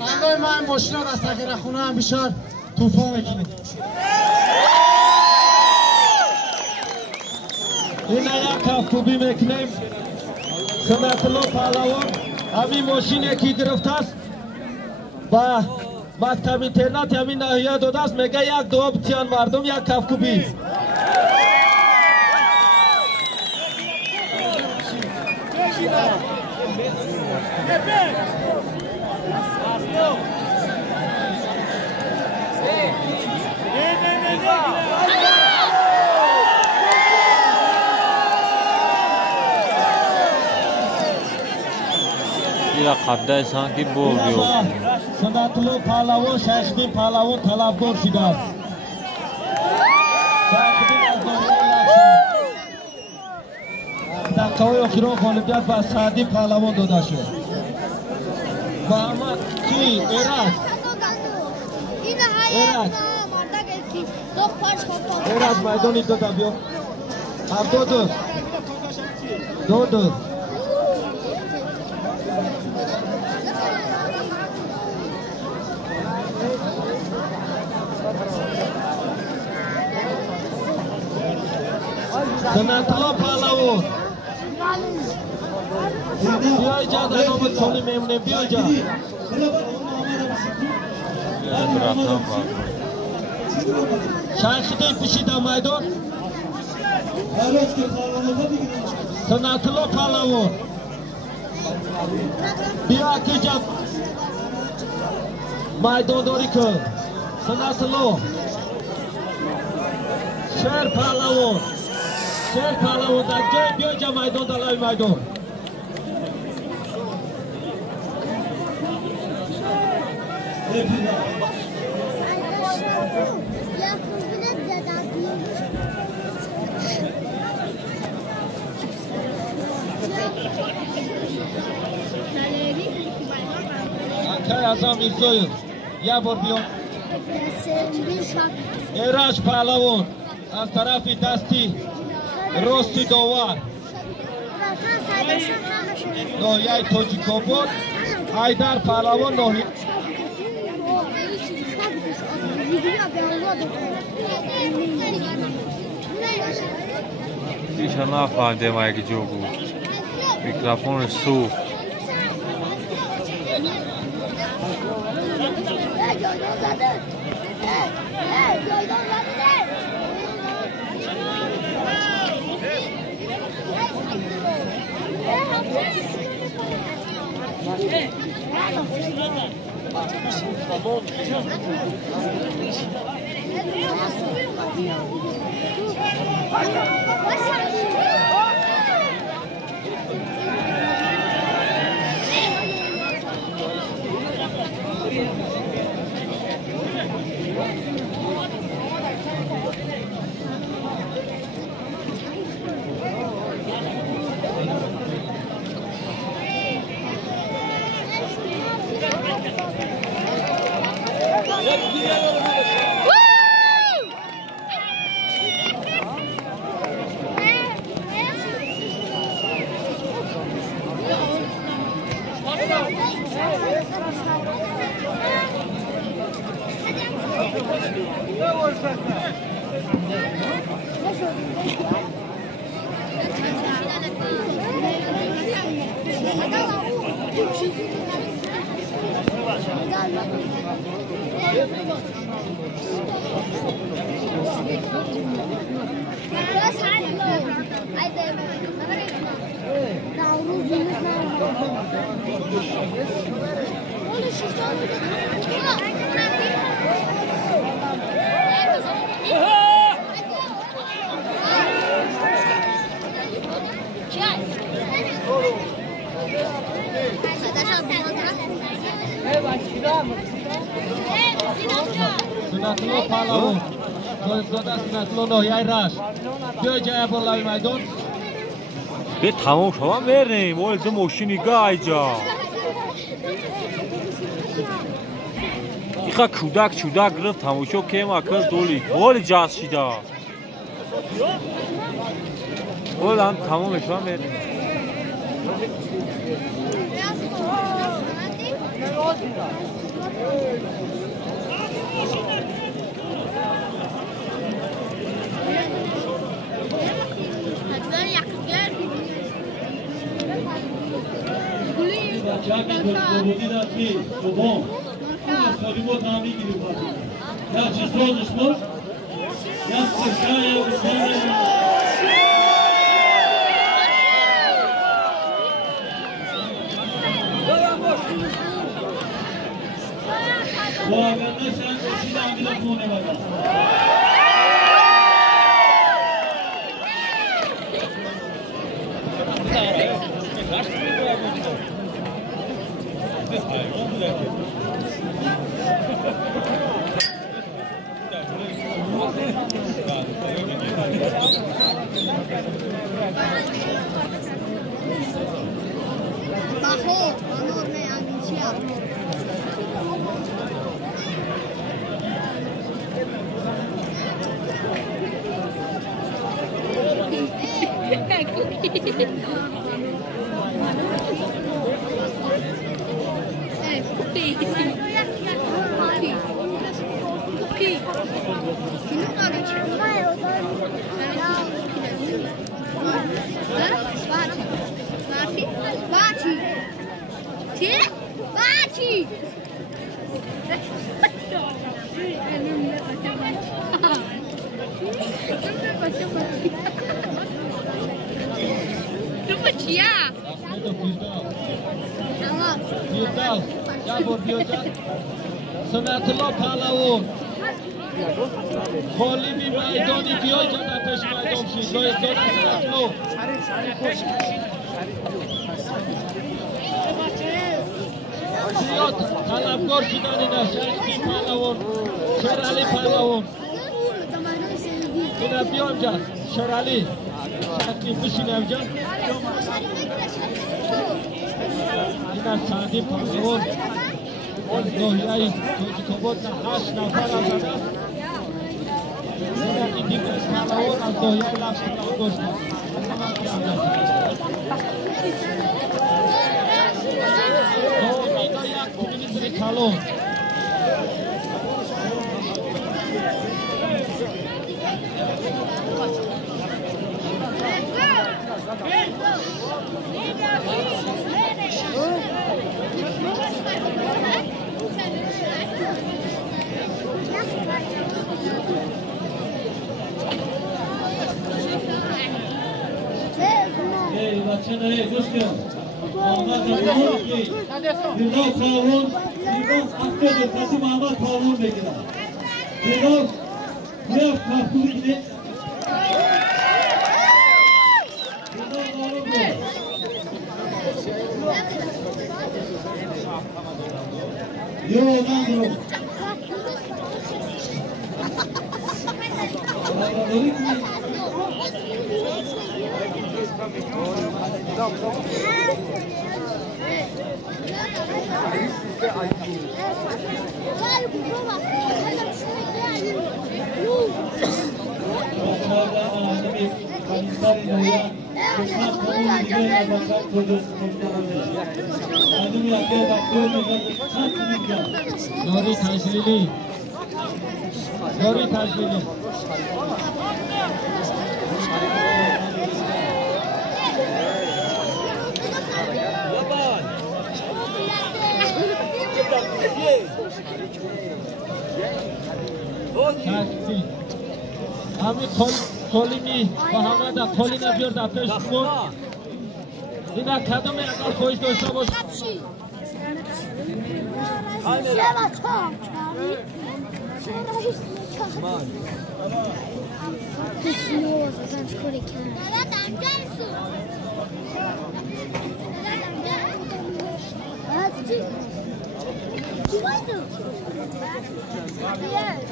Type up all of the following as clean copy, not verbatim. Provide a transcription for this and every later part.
همه من ماشینا دست اگر خونه هم بشار توفا بکنید این یک کفکوبی میکنیم سنت الله پهلوان همین ماشین که گرفته است و مکتب اینترنت همین ناحیه داده است میگه یک دو بتیان مردم یک کفکوبی ایرا قبضه sanki bol yok. Sanatlı Pahlavan, Şehbin Pahlavan talabgor şide است. Şehbin از دنیای یک دقیقه اخیران غالبیت به سعدی پهلوان داده شد. محمد کی؟ ایراد میدانی داده بیا. دو سنت الله پهلوان بیای جا در نامت سالی میمونیم بیای جا شایخیده پشید میدان سنت الله پهلوان بیا که جا میدان داری کن سنت الله شهر پهلوان شهر پهلوان در جای بیا جا میدان دلای میدان اکای ازام ایرزویر یه بار بیان ایراج پهلوان از طرف دستی راستی داور ناحیه تاجیک‌آباد حیدر پهلوان ناحیه ایشان نفهمیدم اگه جو بود میکروفون سوخت سنت‌الله پهلوان زاده سنت‌الله ناحیه رشت بیا جای بالای میدان به تمام شما بریم ولد ماشینی گایجا ایخا کودک گرفت تماشا کم اکل دولی بال جاز شیده ولد هم تمام شما بریم سنت الله پهلوان خالی بی میدانی بیای که در پیش میدان شید رایستان سنت الله زیاد طلبکار شدن این شیخ پهلوان شیرعلی پهلوان اینا بیام جان شیرعلی شیخ بشینم جان اینا سعدی پهلوان ناحیه توجیکاباد 8 نفر از زده این دیگه پهلوان از ناحیه لفظ پهلوان اینا یک کمیونیتر کلان بچه نه گوش کن محمد پهلوان کی دیدار پهلوان دیدار اکتر دکتی محمد پهلوان بگیرن دیدار بیاف مفتوری کنه دیدار معلوم کن یو آدم برو برداری کنی نوری تجلیلی همین کلیمی و همه در کلی نبیار در پیش کن اینا کدوم اگر خویش داشته باش Ja.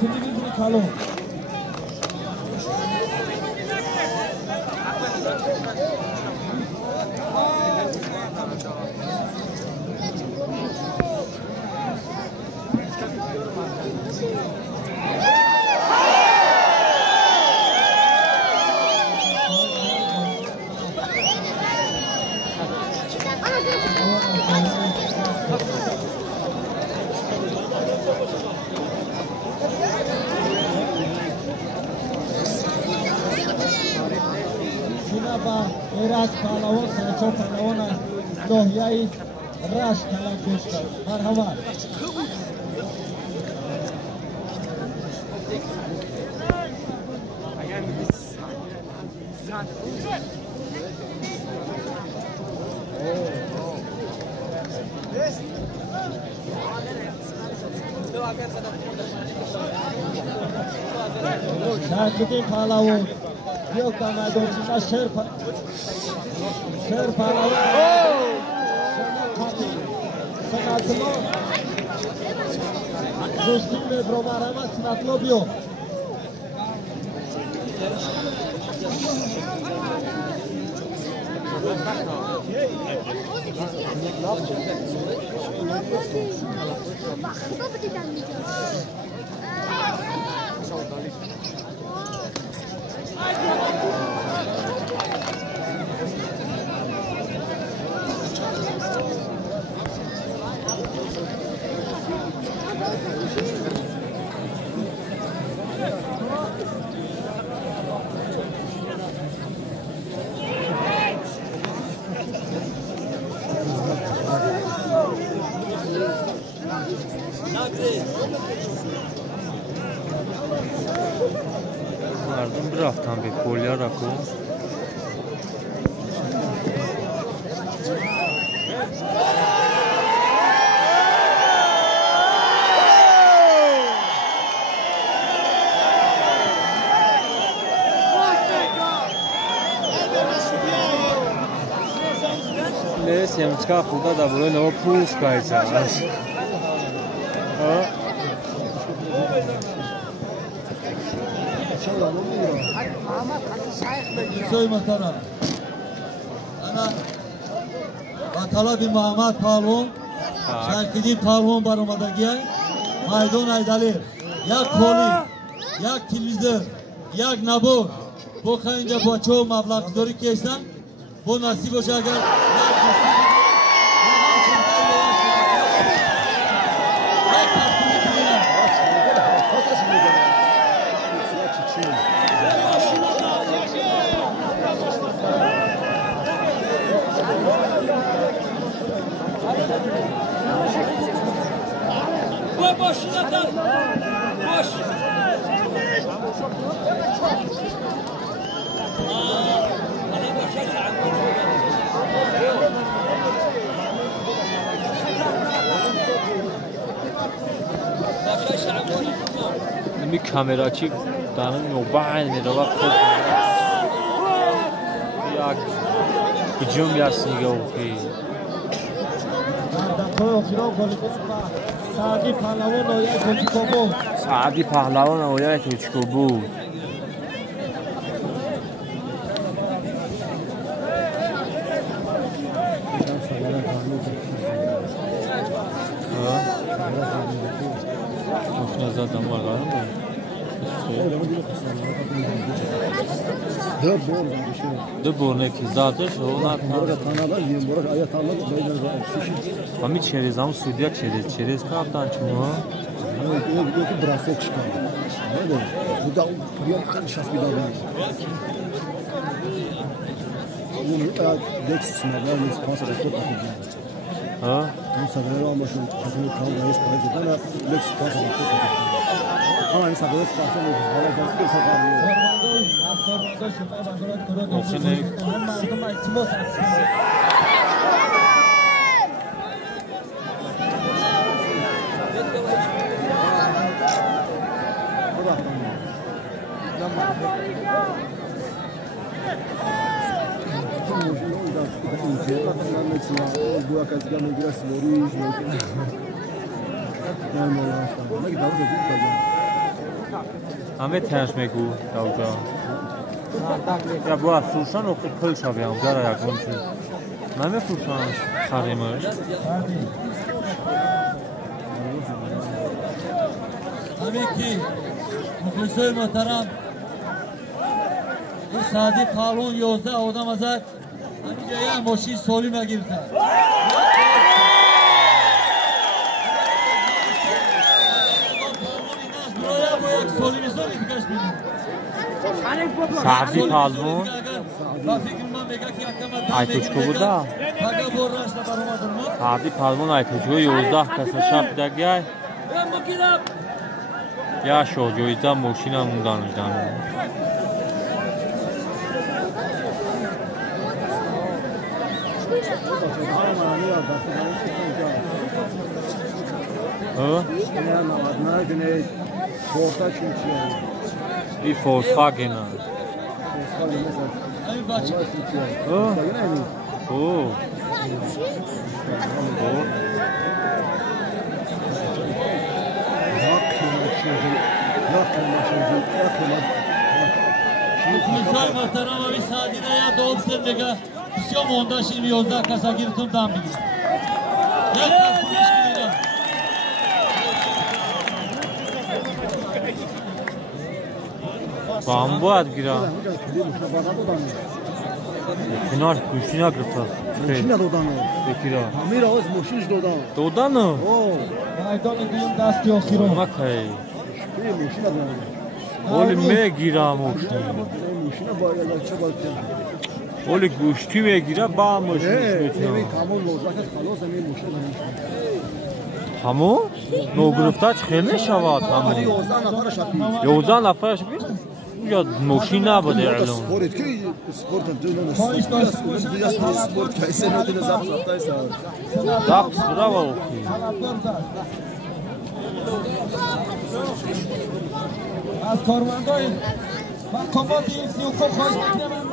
Televizyon çalın. Eras Palawon, Sancho Palawon, Nohyai, Rash Kalakushka, Marhaba. Sancho Palawon, yo Canadon, Sherpa. Sher Palawon, Sanatlo, Justine Bromarama, Sanatlo Bio. Mardin bir haftan bir kolya rakı. Ne semçka kuda da böyle o pushka içer. Soy matara. Ana Batala bir Muhammed Palon, Şarkıcı Palon barımada gel. Maydon Aydalir. Yak koli, yak televizör, yak nabur. Bu kayınca bu çoğu mablak zori kesten. Bu nasip olacak. Bir kameraçı danım yok. Bağın mı da bak. Ya hücum yazsın yok. Saadi Pahlavan oya Tuchko bu. Zaten var mı? De borne ki zaten ona Kanada yem borak ayet Allah beyler Hami çerezam Suudiya çerez kaptan çumo. Yok ki brasok çıkan. Ne bu da bir şans bir daha. Bunu Dex sınavlar ve sponsor da çok akıllı. Ha? Bu sefer ama şu takımı kaldı reis parayı da Dex sponsor da çok akıllı. Ama insan böyle sponsor da hala da bir sefer همه تنش میگو دوجا یا با فروشان و کل شابیام داره یکون چیز نمی فروشان خریمش همین که مخلصای محترم این ساعتی پالون 11 آدم ازد همینجا یه ماشین سولی مگیرتن سعدی پالون aytochko buda سعدی پالون aytochko 11 کسا شب دگه یا شو جویزا موشین همون دانشدن ای فوسفاگن Müslüman muhterem abi Sadi'de ya doğum sendega Kısıyor mu ondan şimdi yolda kasa girdim tam bilir. Ya kapılmış gibi Bam باید گیرم کنار کشینا گرفت ماشین دادن بکیرا همین آواز ماشینش دادن دادن میدان دویم دستی آخیرون مکه به ماشین دادن ولی میگیرم ماشین ماشین باید چه باید ولی گوشتی میگیره با ماشینش نمی میتونم تمام لوزاکت خلاص همین ماشین دادن همون؟ نو گرفتاش خیلی شود همون 11 نفر شپی 11 نفرش بید یا ماشین نبوده علم سپورت کی سپورت انتونو سپورت کیسه نمیتونه زبط رفتایست داپس براو از کارمندای من کمات این 30 خواهش میکنم